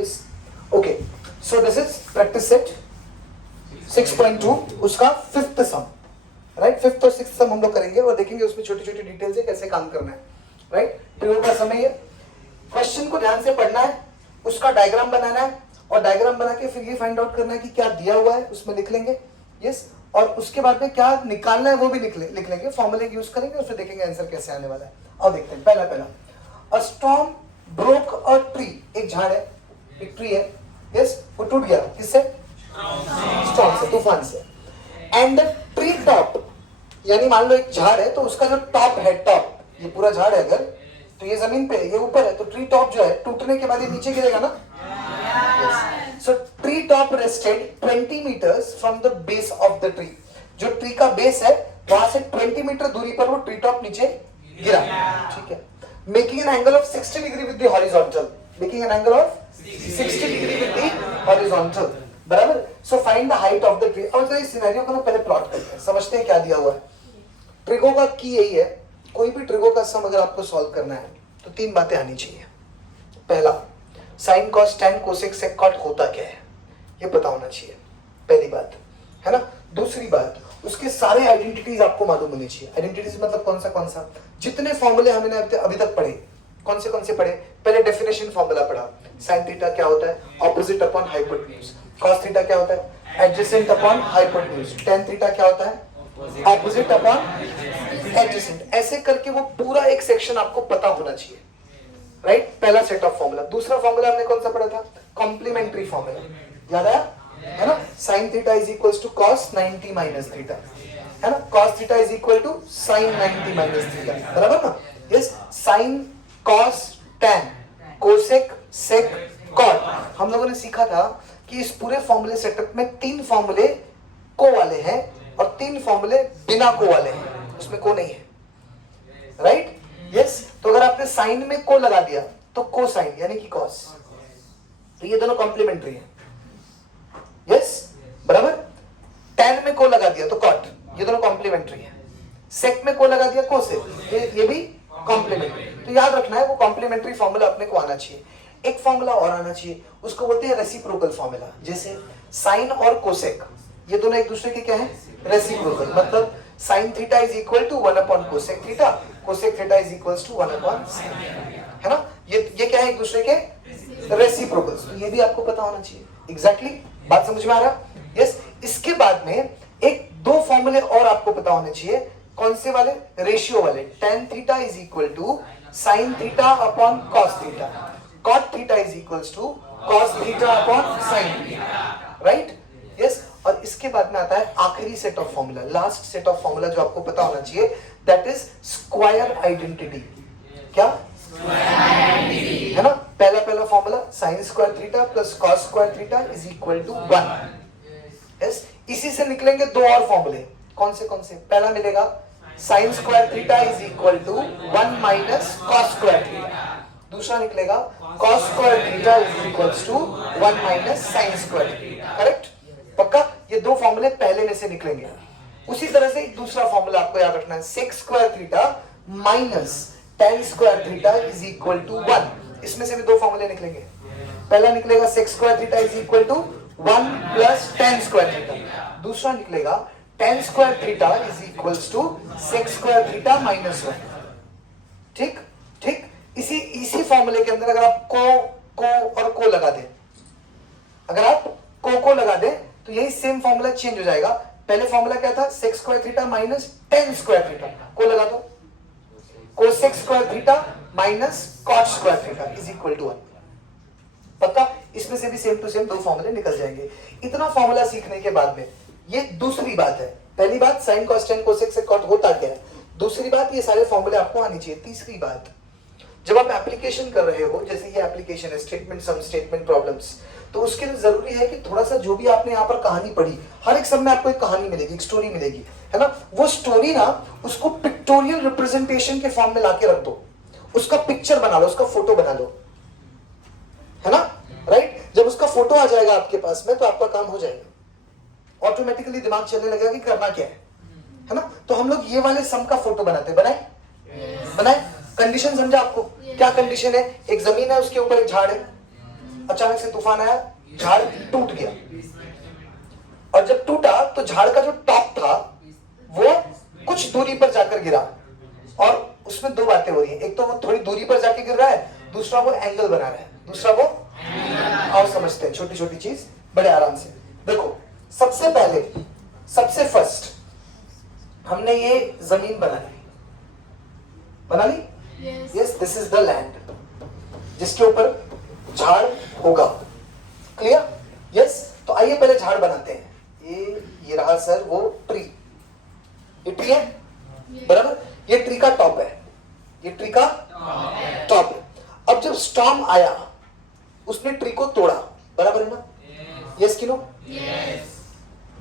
This. Okay, so this is practice set 6.2, उसका fifth सम, right. Fifth और sixth सम हम लोग करेंगे और देखेंगे उसमें छोटी छोटी डिटेल्स है कैसे काम करना है, राइट. प्रयोग का समय है. क्वेश्चन को ध्यान से पढ़ना है, उसका डायग्राम बनाना है और डायग्राम बना के फिर ये फाइंड आउट करना है कि क्या दिया हुआ है उसमें लिख लेंगे. यस, और उसके बाद में क्या निकालना है वो भी लिख लेंगे, फॉर्मूले यूज करेंगे और फिर देखेंगे आंसर कैसे आने वाला है. और देखते हैं पहला अ स्टॉर्म ब्रोक अ ट्री. एक झाड़ है, एक ट्री है, यस, वो टूट गया. किससे? स्टॉर्म से, तूफान से. एंड ट्री टॉप, यानी मान लो एक झाड़ है तो उसका जो टॉप है, टॉप, ये पूरा झाड़ है अगर, तो ये जमीन पे, ये ऊपर है, तो ट्री टॉप जो है टूटने के बाद ये नीचे गिरेगा ना. सो tree top rested 20 meters from the base of the tree. जो ट्री का बेस है वहां से 20 मीटर दूरी पर वो ट्री टॉप नीचे गिरा. ठीक है. Making an angle of 60 degree with the horizontal. Making an angle of 60 degree with the horizontal. बराबर. So find the height of the tree. और इस सिनेरियो को ना पहले प्लॉट करते हैं, समझते हैं क्या दिया हुआ है. ट्रिगो का की यही है, कोई भी ट्रिगो का सम अगर आपको सॉल्व करना है तो तीन बातें आनी चाहिए. पहला, sine cos tan cosec sec cot होता क्या है ये पता होना चाहिए, पहली बात है ना. दूसरी बात, उसके सारे आइडेंटिटीज आपको मालूम होनी चाहिए. आइडेंटिटीज मतलब कौन सा जितने फॉर्मूले हमने अभी तक पढ़े, कौन से पढ़े. पहले डेफिनेशन फॉर्मूला पढ़ा, साइन थीटा क्या होता है, opposite upon hypotenuse. Cos theta क्या होता है, adjacent upon hypotenuse. Tan theta क्या होता है, ऑपोजिट अपॉन एडजेसेंट. ऐसे करके वो पूरा एक सेक्शन आपको पता होना चाहिए, राइट. पहला सेट ऑफ फॉर्मूला. दूसरा फॉर्मूला हमने कौन सा पढ़ा था, कॉम्प्लीमेंट्री फॉर्मूला, याद आया है ना. Sine theta is equal to cos 90 minus theta, है ना. Cos theta is equal to sine 90 minus theta, बराबर ना. Yes, sine cos tan cosec sec cot. हम लोगों ने सीखा था कि इस पूरे फॉर्मूले सेटअप में 3 फॉर्मूले को वाले हैं और 3 फॉर्मूले बिना को वाले हैं, उसमें को नहीं है, राइट. यस, तो अगर आपने साइन में को लगा दिया तो कोसाइन यानी कि कॉस, तो ये दोनों कॉम्प्लीमेंट्री है. यस, बराबर. टेन में को लगा दिया तो कॉट, ये दोनों कॉम्प्लीमेंट्री है. सेक में को लगा दिया कोसेक, ये भी कॉम्प्लीमेंट्री. तो याद रखना है वो कॉम्प्लीमेंट्री फॉर्मूला अपने को आना चाहिए. एक फॉर्मूला और आना चाहिए, उसको बोलते हैं रेसिप्रोकल फॉर्मूला. जैसे साइन और कोसेक, ये दोनों एक दूसरे के क्या है, रेसिप्रोकल. मतलब sine theta is equal to 1 upon cosec theta, cosec theta is equal to 1 upon sine, है ना. ये क्या है, एक दूसरे के रेसिप्रोकल्स. तो ये भी आपको पता होना चाहिए. एग्जैक्टली, बात समझ में आ रहा. यस. इसके बाद में एक 2 फॉर्मूले और आपको पता होने चाहिए. कौन से वाले, रेशियो वाले. Tan theta is equal to sine theta upon cos theta, cot theta is equal to cos theta upon sine theta, right. Yes. और इसके बाद में आता है आखिरी set of formula, last set of formula जो आपको पता होना चाहिए, दैट इज स्क्वायर आइडेंटिटी. क्या है ना. पहला formula sine square theta plus cos square theta is equal to 1. Yes. इसी से निकलेंगे 2 और फॉर्मूले. कौन से. पहला मिलेगा sine square theta is equal to 1 minus cos square theta. दूसरा निकलेगा cos square theta is equal to 1 minus sine square theta. Correct, पक्का. ये 2 फॉर्मूले पहले में से निकलेंगे. उसी तरह से दूसरा फॉर्मूला आपको याद रखना है, sec square theta minus tan square theta is equal to 1. इसमें से भी 2 फॉर्मूले निकलेंगे. पहला निकलेगा sec square theta is equal to 1 plus tan square theta. दूसरा निकलेगा tan square theta is equal to sec square theta minus 1. ठीक. इसी फॉर्मूले के अंदर अगर आप को और को लगा दें, अगर आप को लगा दें तो यही सेम फॉर्मूला चेंज हो जाएगा. पहले फॉर्मूला क्या था, sec square theta minus tan square theta. को लगा दो, cosec square theta minus cot square theta is equal to 1. पक्का. इसमें से भी सेम टू सेम 2 फॉर्मूले निकल जाएंगे. इतना फॉर्मूला सीखने के बाद में ये दूसरी बात है. पहली बात sine cos tan cosec sec cot होता क्या है. दूसरी बात, ये सारे फॉर्मूले आपको आनी चाहिए. तीसरी बात, जब आप एप्लीकेशन कर रहे हो, जैसे ये एप्लीकेशन है स्टेटमेंट सम, स्टेटमेंट प्रॉब्लम्स, तो उसके लिए जरूरी है कि थोड़ा सा जो भी आपने यहाँ पर कहानी पढ़ी, हर एक सब में आपको एक कहानी मिलेगी, एक स्टोरी मिलेगी, है ना. वो स्टोरी ना उसको पिक्टोरियल रिप्रेजेंटेशन के फॉर्म में लाके रख दो, उसका पिक्चर बना लो, उसका फोटो बना लो, है ना. राइट. जब उसका फोटो आ जाएगा आपके पास में तो आपका काम हो जाएगा. ऑटोमेटिकली दिमाग चलने लगेगा कि करना क्या है ना. तो हम लोग ये वाले सम का फोटो बनाते, बनाए. कंडीशन समझा आपको. क्या कंडीशन है, एक जमीन है, उसके ऊपर एक झाड़ है. अचानक से तूफान आया, झाड़ टूट गया, और जब टूटा तो झाड़ का जो टॉप था वो कुछ दूरी पर जाकर गिरा, और उसमें दो बातें हो रही है, एक तो वो थोड़ी दूरी पर जाके गिर रहा है, दूसरा वो एंगल बना रहा है, दूसरा वो आओ समझते हैं छोटी छोटी चीज बड़े आराम से। देखो सबसे पहले सबसे फर्स्ट हमने ये जमीन बना ली, yes this is the land जिसके ऊपर झाड़ होगा, क्लियर, यस। तो आइए पहले झाड़ बनाते हैं। ये रहा सर वो ट्री, ये ट्री है बराबर, ये ट्री का टॉप है, ये ट्री का टॉप है। अब जब स्टॉर्म आया उसने ट्री को तोड़ा, बराबर है ना, यस कि नो,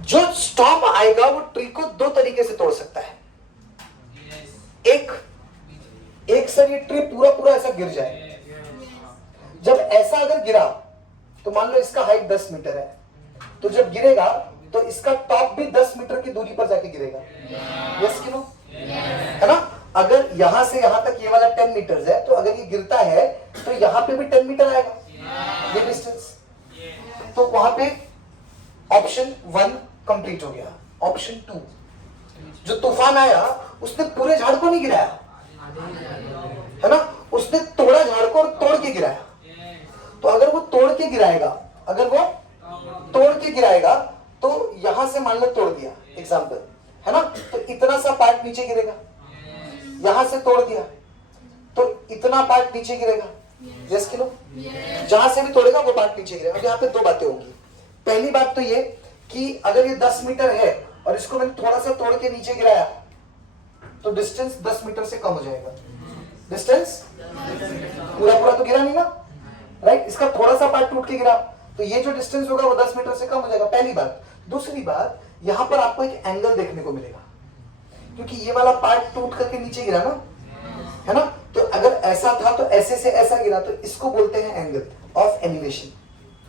जो स्टॉर्म आएगा वो ट्री को दो तरीके से तोड़ सकता है, एक सर ये ट्री पूरा ऐसा गिर जाए, जब ऐसा अगर गिरा तो मान लो इसका हाइट 10 मीटर है, तो जब गिरेगा तो इसका टॉप भी 10 मीटर की दूरी पर जाके गिरेगा, यस कि नो, है ना। अगर यहां से यहां तक ये वाला 10 मीटर है, तो अगर ये गिरता है तो यहां पे भी 10 मीटर आएगा, ये डिस्टेंस, तो वहां पे ऑप्शन 1 कंप्लीट हो गया। ऑप्शन 2, जो तूफान आया उसने पूरे झाड़ को नहीं गिराया, है ना, उसने तोड़ा झाड़ को और तोड़ के गिराया। तो अगर वो तोड़ के गिराएगा, तो यहां से मान लो तोड़ दिया एग्जाम्पल, है ना, तो इतना सा पार्ट नीचे गिरेगा, यहां से तोड़ दिया तो इतना पार्ट नीचे गिरेगा, यस कि नो, जहां से भी तोड़ेगा वो पार्ट नीचे गिरेगा। अब यहाँ पे दो बातें होंगी। पहली बात तो ये कि अगर ये 10 मीटर है और इसको मैंने थोड़ा सा तोड़ के नीचे गिराया तो डिस्टेंस 10 मीटर से कम हो जाएगा, डिस्टेंस पूरा तो गिरा नहीं ना, राइट, इसका थोड़ा सा पार्ट टूट के गिरा तो ये जो डिस्टेंस होगा वो 10 मीटर से कम हो जाएगा, पहली बात। दूसरी बात, यहां पर आपको एक एंगल देखने को मिलेगा, क्योंकि ये वाला पार्ट टूट करके नीचे गिरा ना, है ना, तो अगर ऐसा था तो ऐसे से ऐसा गिरा, तो इसको बोलते हैं angle of elevation,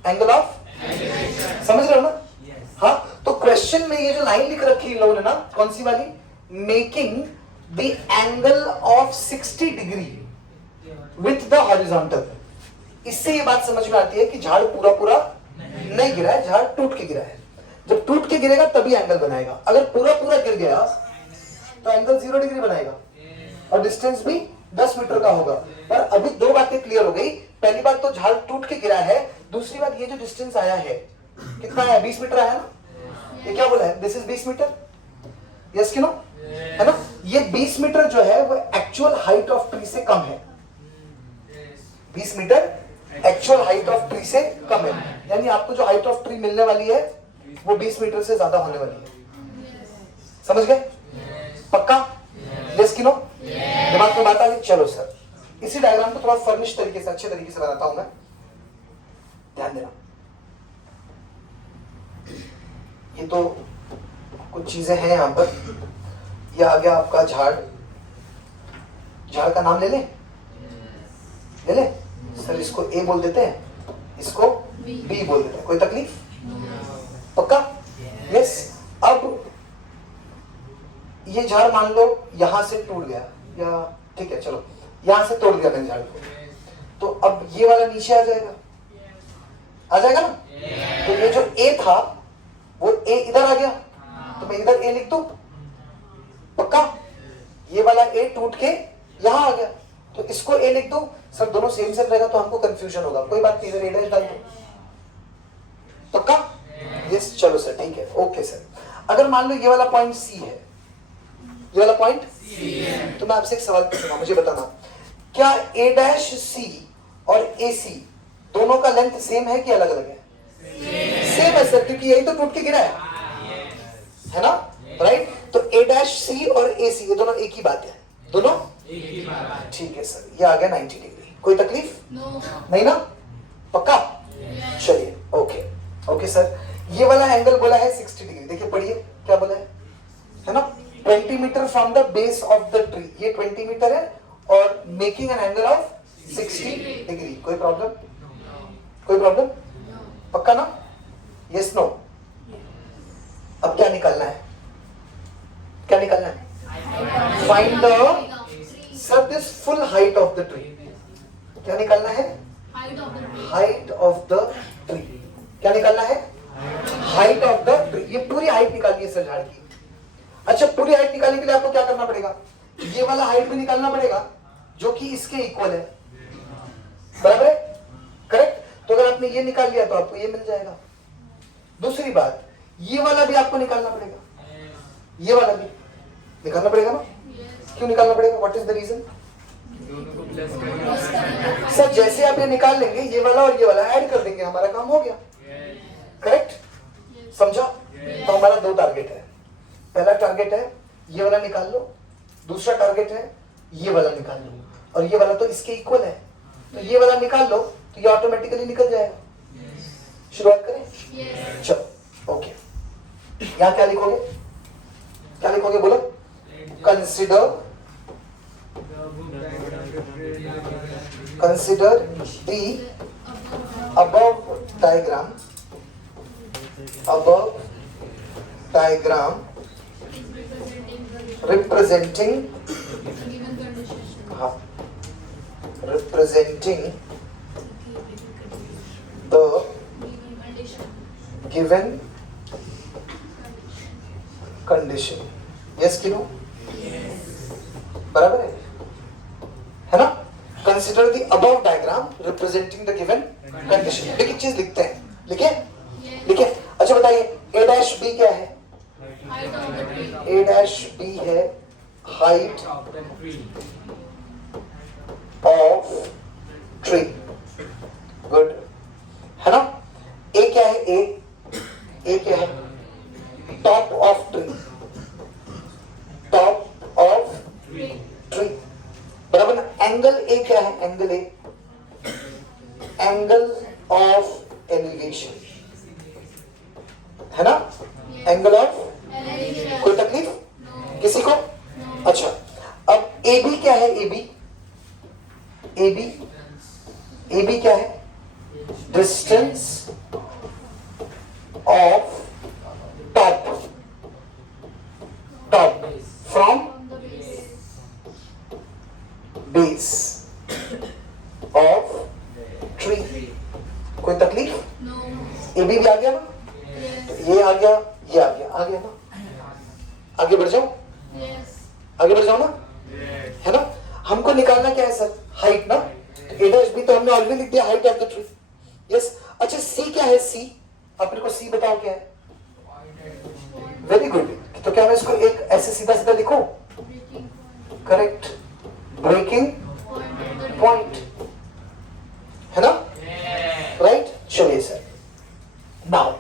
angle of, समझ रहे हो ना। हाँ, तो क्वेश्चन में ये जो लाइन लिख रखी इन लोगों ने ना, कौन सी वाली, making the angle of 60 degree with the horizontal, इससे ये बात समझ में आती है कि झाड़ पूरा नहीं गिरा है, झाड़ टूट के गिरा है। जब टूट के गिरेगा तभी एंगल बनाएगा, अगर पूरा गिर गया तो एंगल 0 डिग्री बनाएगा और डिस्टेंस भी 10 मीटर का होगा। पर अभी दो बातें क्लियर हो गई। पहली बात तो झाड़ टूट के गिरा है, दूसरी बात ये जो डिस्टेंस आया है कितना आया, 20 मीटर आया ना, ये क्या बोला है, दिस इज 20 मीटर, यस कि नो, है ना। ये 20 मीटर जो है वो एक्चुअल हाइट ऑफ ट्री से कम है, 20 meter actual height of tree से कम है, यानी आपको जो हाइट ऑफ ट्री मिलने वाली है वो 20 मीटर से ज्यादा होने वाली है, समझ गए, पक्का, यस कि नो, दिमाग में बात आ गई। चलो सर, इसी डायग्राम को थोड़ा फर्निश तरीके से, अच्छे तरीके से बनाता हूं मैं, ध्यान देना। ये तो कुछ चीजें हैं यहां पर। ये आ गया आपका झाड़, झाड़ का नाम ले ले सर, इसको ए बोल देते हैं, इसको बी बोल देते हैं, कोई तकलीफ, पक्का, यस। अब ये झाड़ मान लो यहां से टूट गया, या ठीक है चलो यहां से तोड़ दिया मैंने झाड़ को, तो अब ये वाला नीचे आ जाएगा ना, तो ये जो ए था वो ए इधर आ गया, तो मैं इधर ए लिख दूं, पक्का। ये वाला ए टूट के यहां आ गया, तो इसको ए लिख दूं। सर दोनों सेम रहेगा तो हमको कंफ्यूजन होगा, कोई बात नहीं, इधर ए डैश डाल दो, पक्का, यस। चलो सर ठीक है, ओके सर। अगर मान लो ये वाला पॉइंट सी है, ये वाला पॉइंट सी है, तो मैं आपसे एक सवाल पूछूंगा, मुझे बताना, क्या ए डैश सी और ए सी दोनों का लेंथ सेम है कि अलग अलग है? सेम है सर, क्योंकि यही तो टूट के गिरा है ना, राइट। तो ए डैश सी और ए सी ये दोनों एक ही बात है, दोनों एक ही बात है, ठीक है सर। ये आ गया 90 डिग्री, कोई तकलीफ नहीं ना, पक्का, चलिए ओके ओके सर। ये वाला एंगल बोला है 60 डिग्री, देखिए पढ़िए क्या बोला है ना, 20 meter from the base of the tree, ये 20 मीटर है और making an angle of 60 degree, कोई प्रॉब्लम, पक्का ना, यस नो। अब क्या निकालना है, find the sir this full height of the tree, क्या निकालना है, हाइट ऑफ द ट्री, क्या निकालना है? Height of the tree. ये पूरी हाइट निकालनी है सर झाड़ की। अच्छा, पूरी हाइट निकालने के लिए आपको क्या करना पड़ेगा? ये वाला हाइट भी निकालना पड़ेगा जो कि इसके इक्वल है, बराबर है, करेक्ट? तो अगर आपने ये निकाल लिया तो आपको ये मिल जाएगा। दूसरी बात, ये वाला भी आपको निकालना पड़ेगा, ये वाला भी निकालना पड़ेगा ना? क्यों निकालना पड़ेगा? What is the reason? Sir जैसे आप ये निकाल लेंगे, ये वाला और ये वाला ऐड कर देंगे, हमारा काम हो गया, करेक्ट? समझा? तो हमारा दो टारगेट है। पहला टारगेट है ये वाला निकाल लो, दूसरा टारगेट है ये वाला निकाल लो, और ये वाला तो इसके इक्वल है, तो ये वाला निकाल लो तो ये ऑटोमेटिकली निकल जाएगा। शुरुआत करें? चलो, ओके। यहां क्या लिखोगे? क्या लिखोगे बोलो? Consider the above diagram representing the given condition। Yes कि नो? बराबर है ना? Consider the above diagram representing the given condition। एक चीज लिखते हैं, लिखे? लिखे। अच्छा बताइए, a dash b क्या है? a dash b है height of tree। गुड है ना? a क्या है? a क्या है? top of tree, top of tree, बराबर ना? एंगल ए क्या है? Angle A angle of elevation, है ना? एंगल ऑफ, कोई तकलीफ किसी को? अच्छा, अब ए बी क्या है? ए बी ए बी क्या है? Distance of top from base of tree. कोई तकलीफ? ए बी भी आ गया ना? ये आ गया, ये आ गया ना? आगे बढ़ जाओ, आगे बढ़ जाओ ना, है ना? हमको निकालना क्या है सर? हाइट ना? ए डैश बी तो हमने ऑलरेडी लिख दिया, height of the tree. Yes. अच्छा, सी क्या है? सी आप मेरे को सी बताओ क्या है? Very good. तो क्या मैं इसको एक ऐसे सीधा सीधा लिखूं? करेक्ट, ब्रेकिंग पॉइंट, है ना? राइट? चलिए सर, नाउ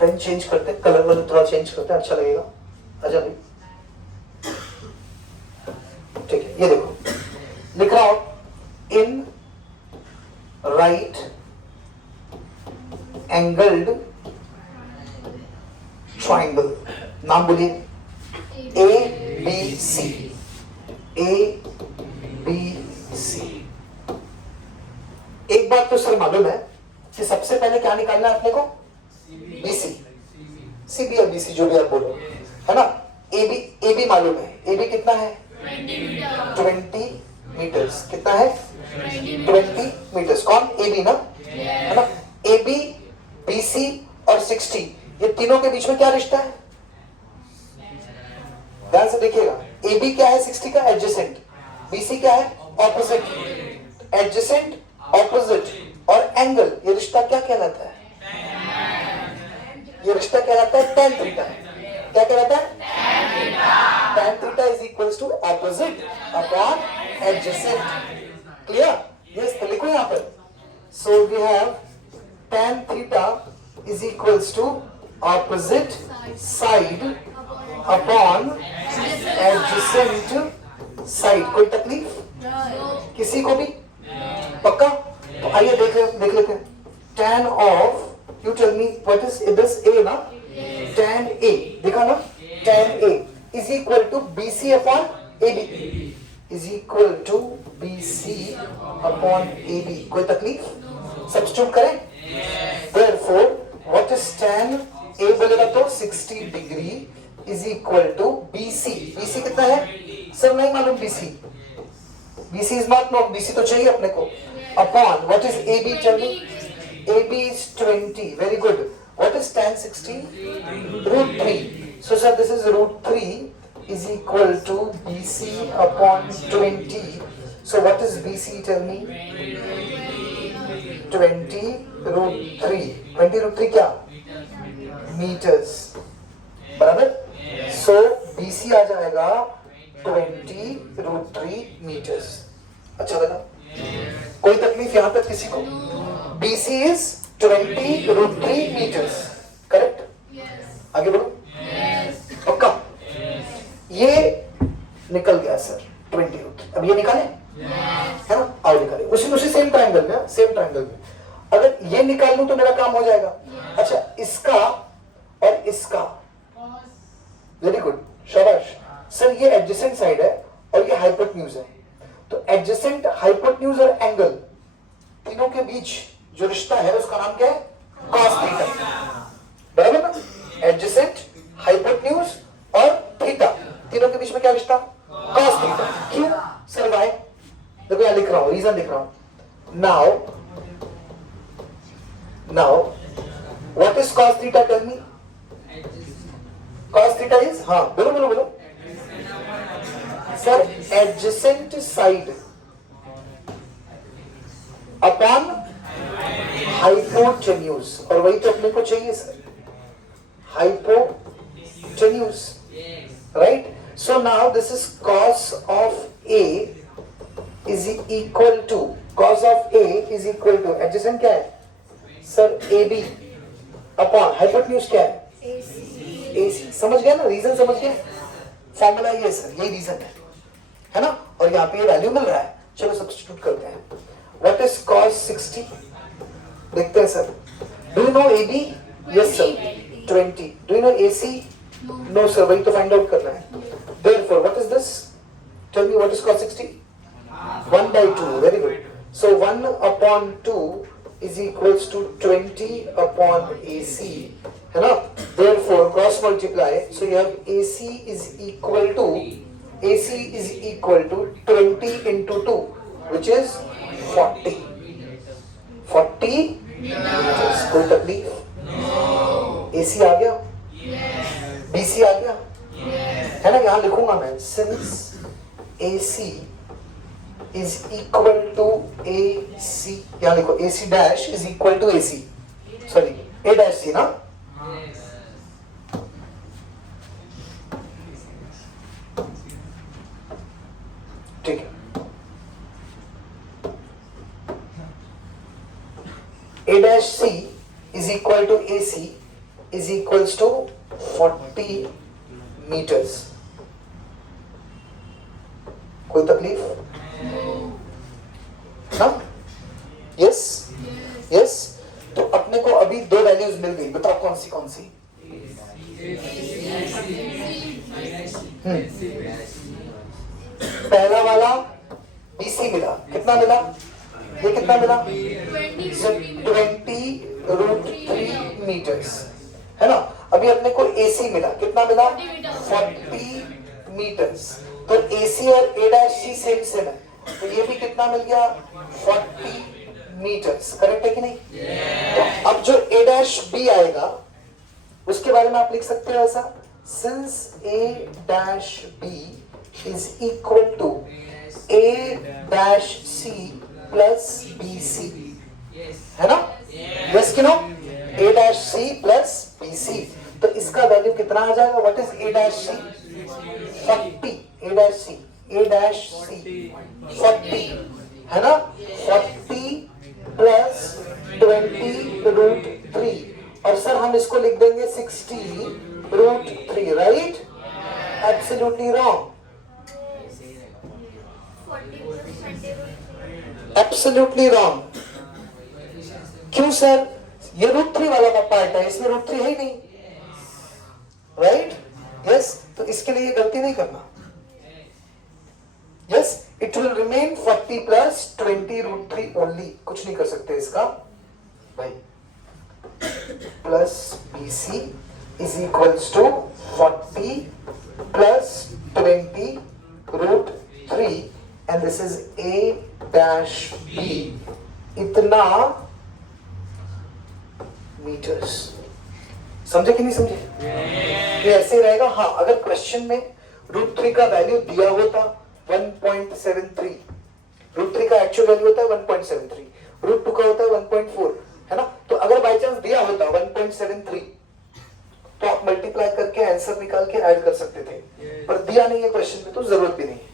पेन चेंज करते, कलर वाला थोड़ा चेंज करते, अच्छा लगेगा। अच्छा भाई, ठीक है, ये देखो लिख रहा हूं, इन राइट एंगल्ड ट्राइंगल, नाम बोलिए, A B C, A B C. एक बात तो सर मालूम है कि सबसे पहले क्या निकालना है अपने को? बीसी, सी बी या बीसी जो भी आप बोलो, है ना? ए बी मालूम है, ए बी कितना है? 20 मीटर्स। कितना है? 20 मीटर्स। कौन? ए बी ना, है ना? ए बी, बी सी और 60, ये तीनों के बीच में क्या रिश्ता है? ध्यान से देखिएगा, ए बी क्या है? 60 का एडजेसेंट, बीसी क्या है? ऑपोजिट। एडजेसेंट, ऑपोजिट और एंगल, ये रिश्ता क्या कहलाता है? ये रिश्ता कहलाता है tan थीटा। क्या कहलाता है? tan theta is equals to opposite upon adjacent. Clear? Yes, तो लिखो यहां पर, so we have tan theta is equals to opposite side upon adjacent side. कोई तकलीफ किसी को भी? पक्का? तो आइए देख लेते हैं। tan of, you tell me what is this a ना? tan a, देखा ना? tan a is equal to bc upon ab, is equal to bc upon ab। कोई तकलीफ? सब्स्टिट्यूट करें? therefore what is tan a बोलेगा तो 60 degree is equal to bc। bc कितना है सर? नहीं मालूम bc, bc is not known, bc तो चाहिए अपने को, upon what is ab, tell me? AB is 20. Very good. What is tan 60? Root 3. So sir, this is root 3 is equal to BC upon 20. So what is BC? Tell me. 20 root 3. 20 root 3 क्या? Meters. बराबर? So BC आ जाएगा 20 root 3 meters. अच्छा लगा? कोई तकलीफ यहाँ तक किसी को? BC is 20 root 3 meters. Correct? आगे बढ़ो. पक्का? ये निकल गया सर 20 root 3. अब ये निकाले? है ना? आओ निकाले. उसी सेम ट्रायंगल में, सेम ट्रायंगल में. अगर ये निकाल लूं तो मेरा काम हो जाएगा. अच्छा, इसका और इसका. वेरी गुड, शाबाश. सर ये एडजेसेंट साइड है और ये हाइपोटेन्यूज है. तो एडजेसेंट, हाइपोटेन्यूज और एंगल तीनों के बीच जो रिश्ता है उसका नाम क्या है? Cos theta. बराबर ना? एडजेसेंट, हाइपोटेन्यूज और थीटा, तीनों के बीच में क्या रिश्ता? Cos theta. क्यों सर? वाई? देखो यहां लिख रहा हूं, रीजन लिख रहा हूं. Now what is cos theta? Tell me. Cos theta is, हाँ बोलो sir, adjacent side upon hypotenuse. और वही तो अपने को चाहिए sir, hypotenuse. Right? So now this is cos of A is equal to, cos of A is equal to adjacent क्या है sir? A B upon hypotenuse क्या है? ए सी. समझ गया ना? रीजन समझ गया? फॉर्मूला ये सर, यही रीजन है ना? और यहाँ पे ये वैल्यू मिल रहा है. चलो सब्स्टिट्यूट करते हैं. What is cos 60? देखते हैं sir. Do you know AB? Yes sir, 20. Do you know AC? No sir, वही तो फाइंड आउट करना है. Therefore what is this? Tell me what is cos 60? 1/2. Very good. So 1 upon 2 is equals to 20 upon AC, है ना? Therefore cross multiply, so you have AC is equal to 20 into 2, which is 40. 40 meters. कोई तकलीफ? AC आ गया? BC आ गया? है ना? यहाँ लिखूंगा मैं, since AC is equal to AC, यहाँ लिखो AC dash is equal to AC, sorry A dash C ना? ठीक है. A dash C is equal to AC is equals to 40 meters. कोई तकलीफ? हाँ? यस? यस? तो अपने को अभी दो वैल्यूज मिल गई. बताओ कौन सी? पहला वाला BC मिला. कितना मिला? ये कितना मिला? 20 root 3 meters, है ना? अभी अपने को AC मिला. कितना मिला? 40 meters. तो AC और A dash C सेम है. तो ये भी कितना मिल गया? 40 meters. करेक्ट है कि नहीं? तो अब जो A dash B आएगा उसके बारे में आप लिख सकते हो ऐसा, since A dash B is equal to A dash C plus BC, है ना? यस कि no? A dash C plus BC. तो इसका वैल्यू कितना आ जाएगा? What is A dash C? 40. A dash C, A dash C 40, है ना? 40 plus 20 root 3. और सर हम इसको लिख देंगे 60 root 3, right? Absolutely wrong. Absolutely wrong. क्यों सर? ये रूट 3 वाला पार्ट है, इसमें रूट 3 है ही नहीं, राइट? यस. तो इसके लिए गलती नहीं करना. Yes, it will remain 40 plus 20 root 3 only. कुछ नहीं कर सकते इसका भाई. Plus BC is equals to 40 plus 20 root 3 and this is A dash B. इतना मीटर्स। समझे कि नहीं समझे? ये ऐसे ही रहेगा। हाँ, अगर क्वेश्चन में √3 का वैल्यू दिया होता 1.73, √3 का एक्चुअल वैल्यू होता है 1.73, √2 का होता है 1.4, है ना? तो अगर बाई चांस दिया होता 1.73 तो आप मल्टीप्लाई करके आंसर निकाल के ऐड कर सकते थे, पर दिया नहीं है क्वेश्चन में तो जरूरत भी नहीं है।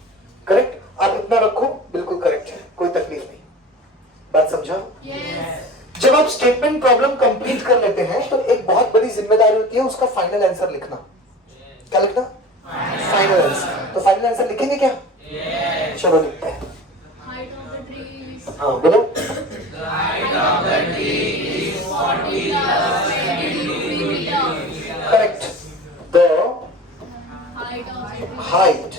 करेक्ट? आप इतना रखो, बिल्कुल करेक्ट है, कोई तकलीफ नहीं। बात समझा? जब आप स्टेटमेंट प्रॉब्लम कंप्लीट कर लेते हैं तो एक बहुत बड़ी जिम्मेदारी होती है उसका फाइनल आंसर लिखना। क्या लिखना? Final answer. तो फाइनल आंसर लिखेंगे क्या? चलो लिखते हैं। हाँ बोलो। Correct. The height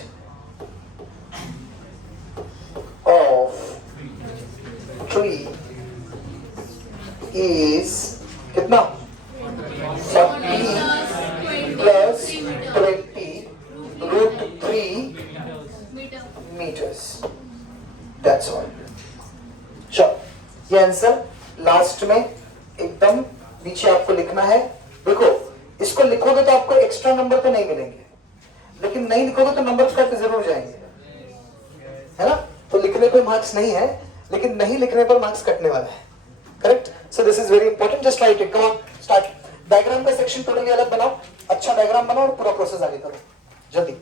of tree is कितना? 40 प्लस 20 √3 meters. That's all. चलो, ये आंसर लास्ट में एकदम नीचे आपको लिखना है। देखो, इसको लिखोगे तो आपको एक्स्ट्रा नंबर तो नहीं मिलेंगे, लेकिन नहीं लिखोगे तो नंबर कट जरूर जाएंगे, है ना? तो लिखने पे मार्क्स नहीं है, लेकिन नहीं लिखने पर मार्क्स कटने वाला है। Correct? So this is very important. Just right it. Come on, start. Diagram का सेक्शन टोटली अलग बनाओ, अच्छा डायग्राम बनाओ और पूरा प्रोसेस आगे करो जल्दी।